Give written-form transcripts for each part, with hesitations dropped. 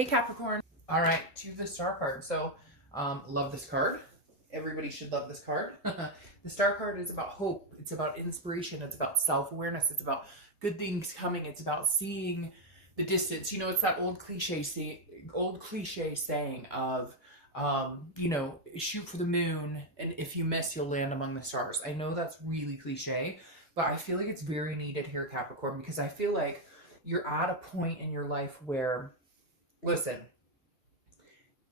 Hey Capricorn. All right, to the Star card. So, love this card. Everybody should love this card. The Star card is about hope. It's about inspiration. It's about self-awareness. It's about good things coming. It's about seeing the distance. You know, it's that old cliche saying of, shoot for the moon, and if you miss, you'll land among the stars. I know that's really cliche, but I feel like it's very needed here, Capricorn, because I feel like you're at a point in your life where, listen,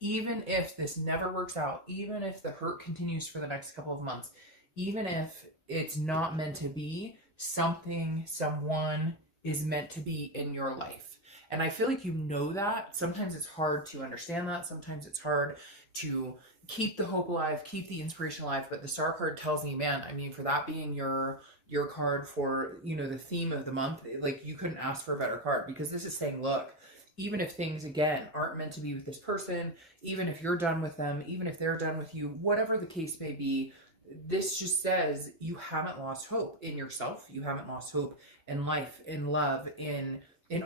even if this never works out, even if the hurt continues for the next couple of months, even if it's not meant to be, someone is meant to be in your life. And I feel like you know that. Sometimes it's hard to understand that. Sometimes it's hard to keep the hope alive, keep the inspiration alive. But the Star card tells me, man, I mean, for that being your card for, the theme of the month, like, you couldn't ask for a better card, because this is saying, look, even if things, again, aren't meant to be with this person, even if you're done with them, even if they're done with you, whatever the case may be, this just says you haven't lost hope in yourself. You haven't lost hope in life, in love, in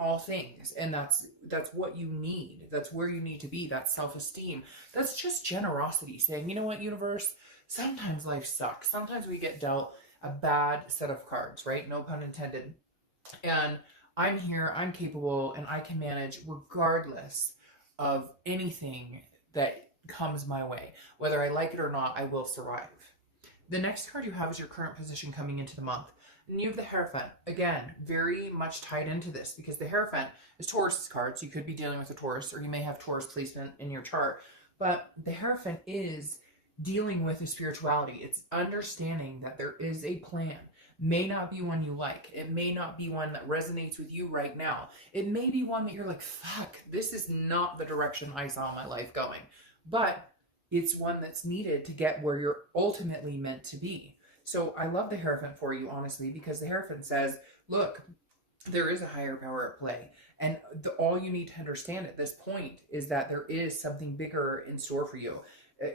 all things. And that's what you need. That's where you need to be. That's self-esteem. That's just generosity, saying, you know what, universe, sometimes life sucks. Sometimes we get dealt a bad set of cards, right? No pun intended. And I'm here, I'm capable, and I can manage regardless of anything that comes my way. Whether I like it or not, I will survive. The next card you have is your current position coming into the month. And you have the Hierophant. Again, very much tied into this, because the Hierophant is Taurus's card, so you could be dealing with a Taurus, or you may have Taurus placement in your chart. But the Hierophant is dealing with the spirituality. It's understanding that there is a plan. May not be one you like. It may not be one that resonates with you right now. It may be one that you're like, fuck, this is not the direction I saw my life going. But it's one that's needed to get where you're ultimately meant to be. So I love the Hierophant for you, honestly, because the Hierophant says, look, there is a higher power at play. And all you need to understand at this point is that there is something bigger in store for you.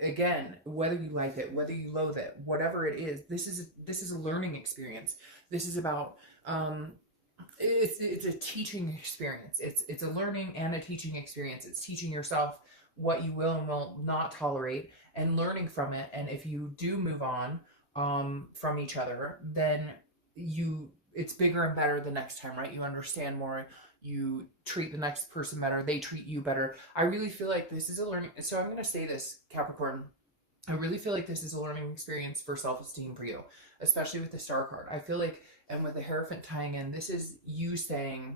Again, whether you like it, whether you loathe it, whatever it is, this is a learning experience. This is about it's a teaching experience. It's a learning and a teaching experience. It's teaching yourself what you will and will not tolerate, and learning from it. And if you do move on from each other, then it's bigger and better the next time, right? You understand more. You treat the next person better. They treat you better. I really feel like this is a learning. So I'm going to say this, Capricorn. I really feel like this is a learning experience for self-esteem for you, especially with the Star card. I feel like, and with the Hierophant tying in, this is you saying,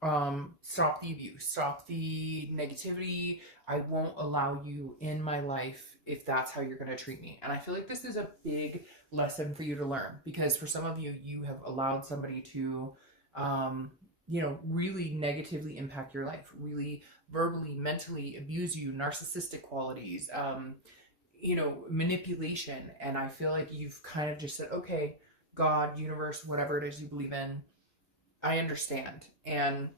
stop the abuse, stop the negativity. I won't allow you in my life if that's how you're going to treat me. And I feel like this is a big lesson for you to learn, because for some of you, you have allowed somebody to, really negatively impact your life, really verbally, mentally abuse you, narcissistic qualities, manipulation. And I feel like you've kind of just said, okay, God, universe, whatever it is you believe in, I understand. And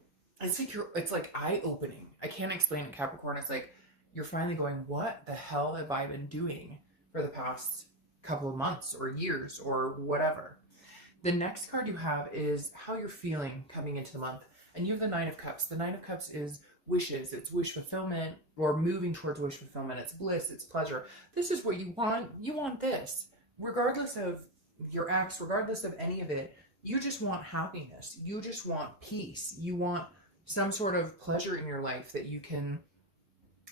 it's like eye-opening. I can't explain it, Capricorn. It's like you're finally going, what the hell have I been doing for the past couple of months or years or whatever? The next card you have is how you're feeling coming into the month. And you have the Nine of Cups. The Nine of Cups is wishes. It's wish fulfillment, or moving towards wish fulfillment. It's bliss. It's pleasure. This is what you want. You want this. Regardless of your ex, regardless of any of it, you just want happiness. You just want peace. You want some sort of pleasure in your life that you can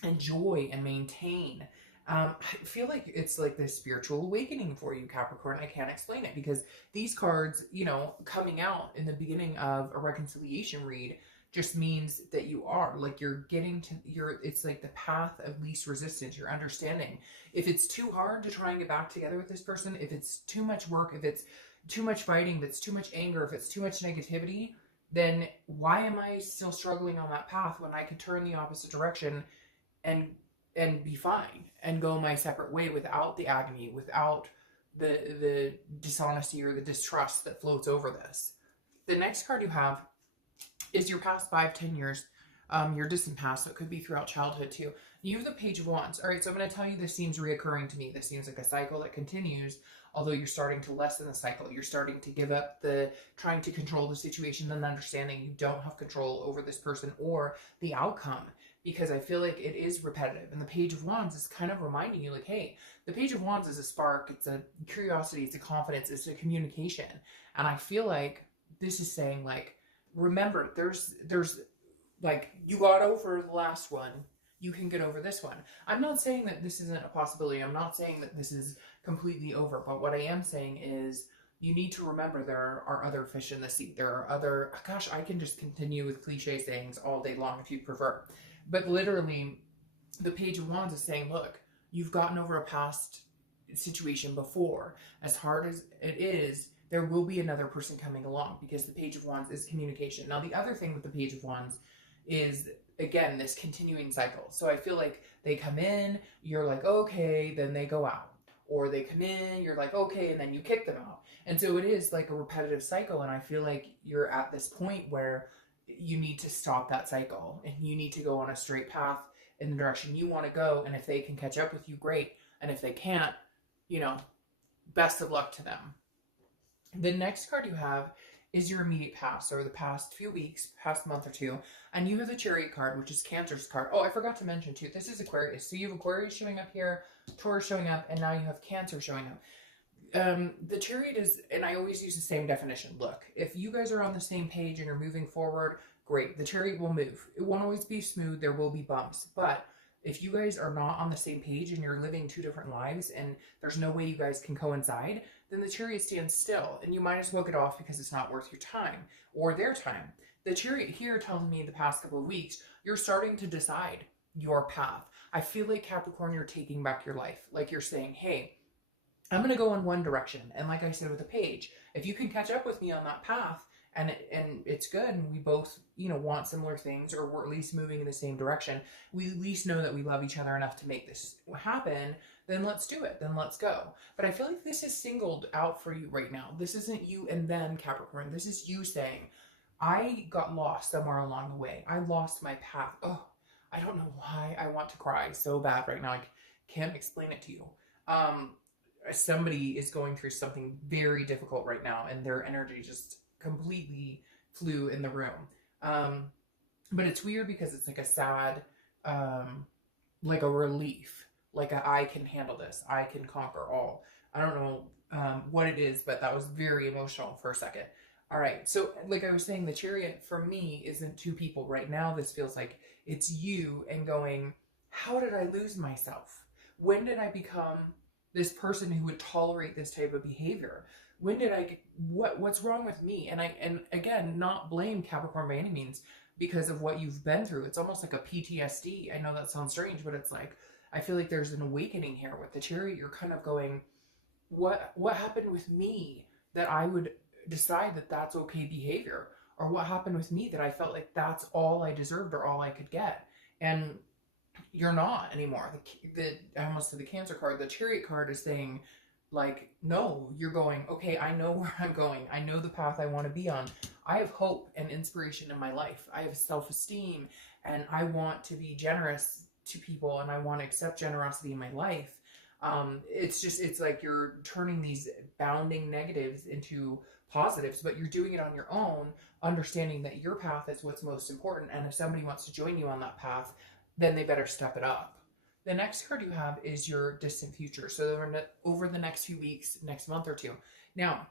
enjoy and maintain. I feel like it's like this spiritual awakening for you, Capricorn. I can't explain it, because these cards, coming out in the beginning of a reconciliation read just means that you are like, you're getting to it's like the path of least resistance. You're understanding if it's too hard to try and get back together with this person, if it's too much work, if it's too much fighting, if it's too much anger, if it's too much negativity, then why am I still struggling on that path when I could turn the opposite direction and be fine and go my separate way without the agony, without the dishonesty or the distrust that floats over this? The next card you have is your past 5-10 years your distant past. So it could be throughout childhood too. You have the Page of Wands. All right, so I'm going to tell you this seems reoccurring to me. This seems like a cycle that continues, although you're starting to lessen the cycle. You're starting to give up the trying to control the situation and understanding you don't have control over this person or the outcome, because I feel like it is repetitive. And the Page of Wands is kind of reminding you like, hey, the Page of Wands is a spark. It's a curiosity. It's a confidence. It's a communication. And I feel like this is saying like, remember, there's like, you got over the last one, you can get over this one. I'm not saying that this isn't a possibility. I'm not saying that this is completely over. But what I am saying is you need to remember there are other fish in the sea. There are other, gosh, I can just continue with cliche sayings all day long if you prefer. But literally, the Page of Wands is saying, look, you've gotten over a past situation before. As hard as it is, there will be another person coming along, because the Page of Wands is communication. Now, the other thing with the Page of Wands is, again, this continuing cycle. So I feel like they come in, you're like, okay, then they go out. Or they come in, you're like, okay, and then you kick them out. And so it is like a repetitive cycle. And I feel like you're at this point where you need to stop that cycle and you need to go on a straight path in the direction you want to go. And if they can catch up with you, great. And if they can't, you know, best of luck to them. The next card you have is your immediate past, or the past few weeks, past month or two. And you have the Chariot card, which is Cancer's card. Oh, I forgot to mention too, this is Aquarius. So you have Aquarius showing up here, Taurus showing up, and now you have Cancer showing up. The Chariot is, and I always use the same definition. Look, if you guys are on the same page and you're moving forward, great. The Chariot will move. It won't always be smooth. There will be bumps. But if you guys are not on the same page and you're living two different lives and there's no way you guys can coincide, then the Chariot stands still and you might as well get off because it's not worth your time or their time. The Chariot here tells me the past couple of weeks, you're starting to decide your path. I feel like, Capricorn, you're taking back your life. Like you're saying, hey, I'm going to go in one direction. And like I said with the Page, if you can catch up with me on that path, and it's good, and we both, you know, want similar things, or we're at least moving in the same direction, we at least know that we love each other enough to make this happen, then let's do it. Then let's go. But I feel like this is singled out for you right now. This isn't you and them, Capricorn. This is you saying, I got lost somewhere along the way. I lost my path. Oh, I don't know why I want to cry so bad right now. I can't explain it to you. Somebody is going through something very difficult right now, and their energy just completely flew in the room. But it's weird because it's like a sad, like a relief, like I can handle this. I can conquer all. I don't know what it is, but that was very emotional for a second. All right. So like I was saying, the Chariot for me isn't two people right now. This feels like it's you and going, how did I lose myself? When did I become this person who would tolerate this type of behavior? When did I get, what's wrong with me? And again, not blame Capricorn by any means because of what you've been through. It's almost like a PTSD. I know that sounds strange, but it's like, I feel like there's an awakening here with the Chariot. You're kind of going, what happened with me that I would decide that that's okay behavior? Or what happened with me that I felt like that's all I deserved or all I could get? And you're not anymore. I almost said the Cancer card. The Chariot card is saying, like, no, you're going, okay, I know where I'm going. I know the path I want to be on. I have hope and inspiration in my life. I have self-esteem, and I want to be generous to people, and I want to accept generosity in my life. It's like you're turning these bounding negatives into positives, but you're doing it on your own, understanding that your path is what's most important. And if somebody wants to join you on that path, then they better step it up. The next card you have is your distant future. So over the next few weeks, next month or two. Now,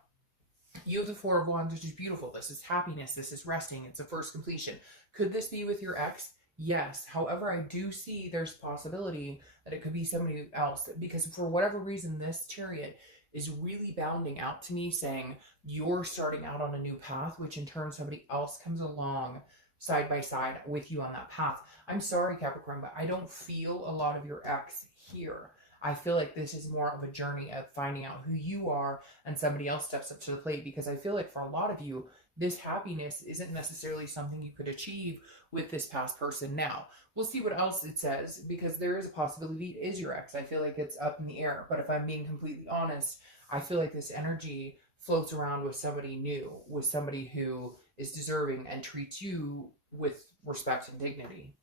you have the Four of Wands, which is beautiful. This is happiness. This is resting. It's a first completion. Could this be with your ex? Yes. However, I do see there's a possibility that it could be somebody else, because for whatever reason, this Chariot is really bounding out to me saying you're starting out on a new path, which in turn somebody else comes along side by side with you on that path. I'm sorry, Capricorn, but I don't feel a lot of your ex here. I feel like this is more of a journey of finding out who you are, and somebody else steps up to the plate, because I feel like for a lot of you, this happiness isn't necessarily something you could achieve with this past person. Now, we'll see what else it says, because there is a possibility it is your ex. I feel like it's up in the air, but if I'm being completely honest, I feel like this energy floats around with somebody new, with somebody who is deserving and treats you with respect and dignity.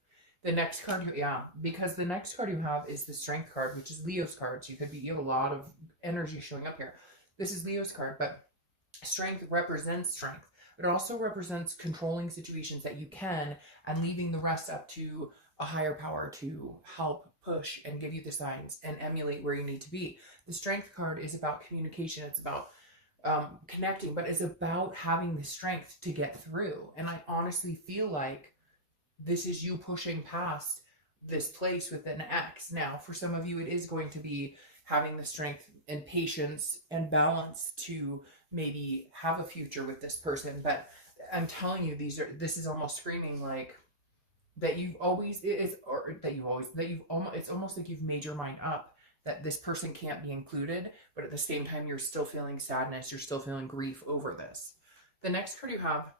The next card, because the next card you have is the Strength card, which is Leo's card. So you have a lot of energy showing up here. This is Leo's card, but Strength represents strength. It also represents controlling situations that you can and leaving the rest up to a higher power to help push and give you the signs and emulate where you need to be. The Strength card is about communication. It's about connecting, but it's about having the strength to get through. And I honestly feel like this is you pushing past this place with an X. Now, for some of you, it is going to be having the strength and patience and balance to maybe have a future with this person. But I'm telling you, this is almost screaming like that it's almost like you've made your mind up that this person can't be included, but at the same time, you're still feeling sadness. You're still feeling grief over this. The next card you have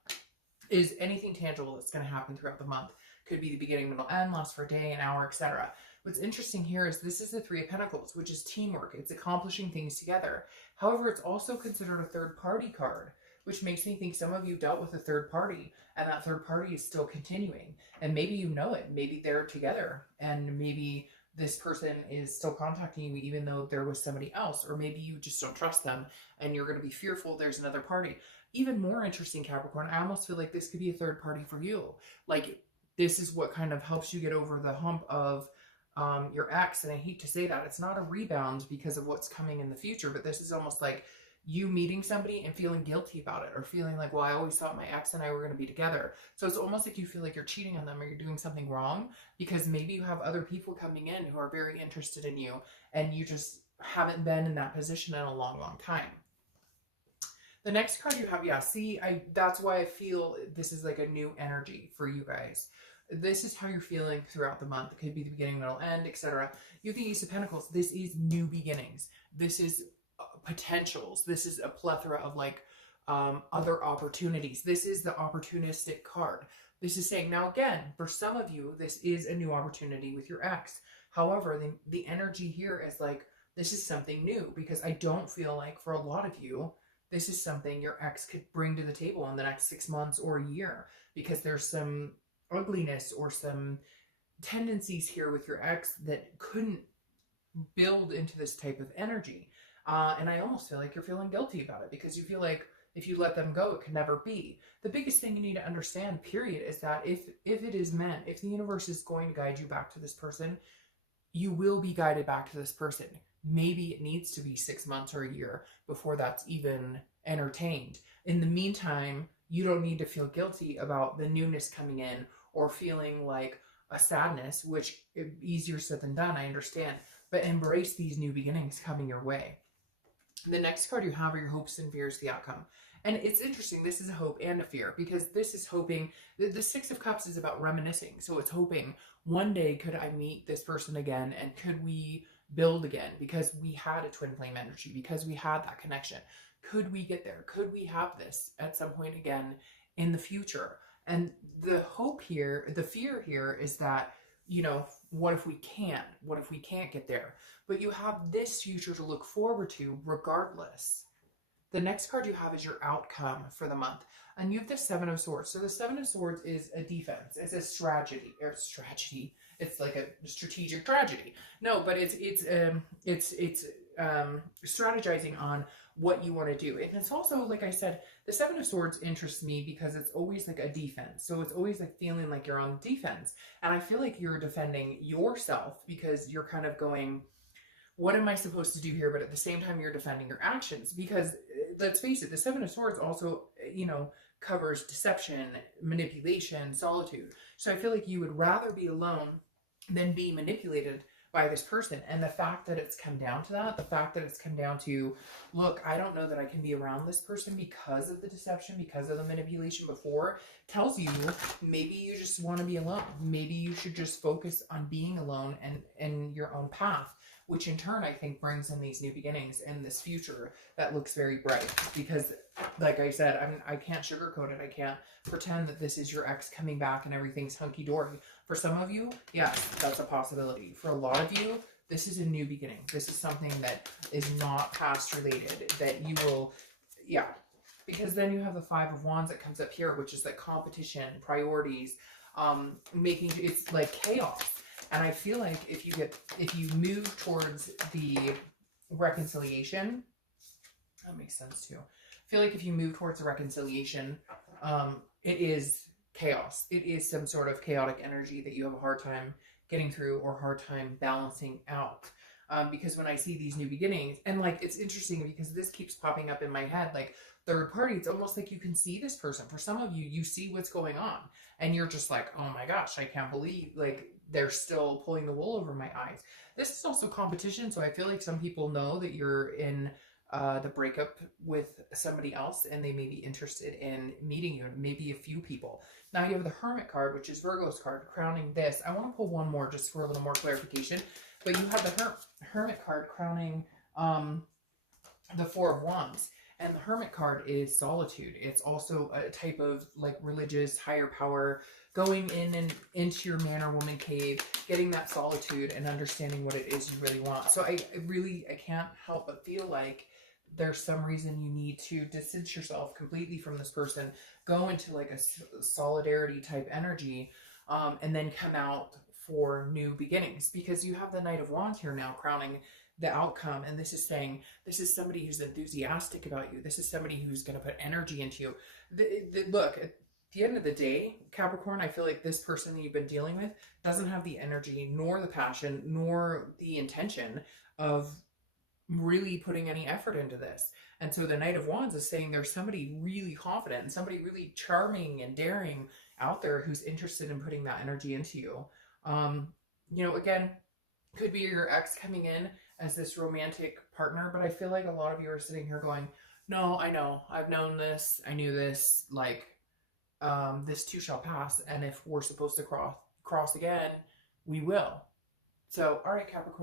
is anything tangible that's going to happen throughout the month. Could be the beginning, middle, end, last for a day, an hour, etc. What's interesting here is this is the Three of Pentacles, which is teamwork. It's accomplishing things together. However, it's also considered a third party card, which makes me think some of you dealt with a third party, and that third party is still continuing. And maybe you know it. Maybe they're together, and maybe this person is still contacting you even though there was somebody else, or maybe you just don't trust them and you're going to be fearful there's another party. Even more interesting, Capricorn, I almost feel like this could be a third party for you. Like, this is what kind of helps you get over the hump of your ex. And I hate to say that. It's not a rebound because of what's coming in the future, but this is almost like you meeting somebody and feeling guilty about it, or feeling like, well, I always thought my ex and I were going to be together. So it's almost like you feel like you're cheating on them or you're doing something wrong because maybe you have other people coming in who are very interested in you and you just haven't been in that position in a long, long time. The next card you have, that's why I feel this is like a new energy for you guys. This is how you're feeling throughout the month. It could be the beginning, middle, end, etc. You have the Ace of Pentacles. This is new beginnings. This is potentials. This is a plethora of like other opportunities. This is the opportunistic card. This is saying, now again, for some of you, this is a new opportunity with your ex. However, the energy here is like, this is something new, because I don't feel like for a lot of you, this is something your ex could bring to the table in the next 6 months or a year, because there's some ugliness or some tendencies here with your ex that couldn't build into this type of energy. And I almost feel like you're feeling guilty about it because you feel like if you let them go, it can never be. The biggest thing you need to understand, period, is that if it is meant, if the universe is going to guide you back to this person, you will be guided back to this person. Maybe it needs to be 6 months or a year before that's even entertained. In the meantime, you don't need to feel guilty about the newness coming in or feeling like a sadness, which is easier said than done, I understand. But embrace these new beginnings coming your way. The next card you have are your hopes and fears, the outcome. And it's interesting, this is a hope and a fear, because this is hoping, the Six of Cups is about reminiscing. So it's hoping, one day could I meet this person again, and could we build again, because we had a twin flame energy, because we had that connection. Could we get there? Could we have this at some point again in the future? And the hope here, the fear here is that, you know, what if we can't? What if we can't get there? But you have this future to look forward to regardless. The next card you have is your outcome for the month. And you have the Seven of Swords. So the Seven of Swords is a defense. It's a strategy. It's like a strategic tragedy. No, but it's strategizing on what you want to do. And it's also, like I said, the Seven of Swords interests me because it's always like a defense. So it's always like feeling like you're on defense. And I feel like you're defending yourself because you're kind of going, what am I supposed to do here? But at the same time, you're defending your actions, because let's face it, the Seven of Swords also, you know, covers deception, manipulation, solitude. So I feel like you would rather be alone than be manipulated by this person. And the fact that it's come down to that, the fact that it's come down to, look, I don't know that I can be around this person because of the deception, because of the manipulation before, tells you maybe you just want to be alone. Maybe you should just focus on being alone and in your own path, which in turn I think brings in these new beginnings and this future that looks very bright. Because like I said, I can't sugarcoat it. I can't pretend that this is your ex coming back and everything's hunky-dory. For some of you, yes, that's a possibility. For a lot of you, this is a new beginning. This is something that is not past related, that you will, because then you have the Five of Wands that comes up here, which is like competition, priorities, making, it's like chaos. And I feel like if you move towards the reconciliation, that makes sense too. I feel like if you move towards the reconciliation, it is chaos. It is some sort of chaotic energy that you have a hard time getting through or hard time balancing out. Because when I see these new beginnings, and like, it's interesting because this keeps popping up in my head, like third party, it's almost like you can see this person. For some of you, you see what's going on and you're just like, oh my gosh, I can't believe like they're still pulling the wool over my eyes. This is also competition. So I feel like some people know that you're in the breakup with somebody else and they may be interested in meeting you, maybe a few people. Now you have the Hermit card, which is Virgo's card, crowning this. I want to pull one more just for a little more clarification, but you have the Hermit card crowning the Four of Wands. And the Hermit card is solitude. It's also a type of like religious higher power, going in and into your man or woman cave, getting that solitude and understanding what it is you really want. So I can't help but feel like there's some reason you need to distance yourself completely from this person, go into like a solidarity type energy, and then come out for new beginnings, because you have the Knight of Wands here now crowning the outcome. And this is saying, this is somebody who's enthusiastic about you. This is somebody who's going to put energy into you. Look, at the end of the day, Capricorn, I feel like this person that you've been dealing with doesn't have the energy, nor the passion, nor the intention of really putting any effort into this. And so the Knight of Wands is saying there's somebody really confident and somebody really charming and daring out there who's interested in putting that energy into you. You know, again, could be your ex coming in as this romantic partner, but I feel like a lot of you are sitting here going, no, I know, I've known this, I knew this, like, this too shall pass. And if we're supposed to cross again, we will. So, all right, Capricorn.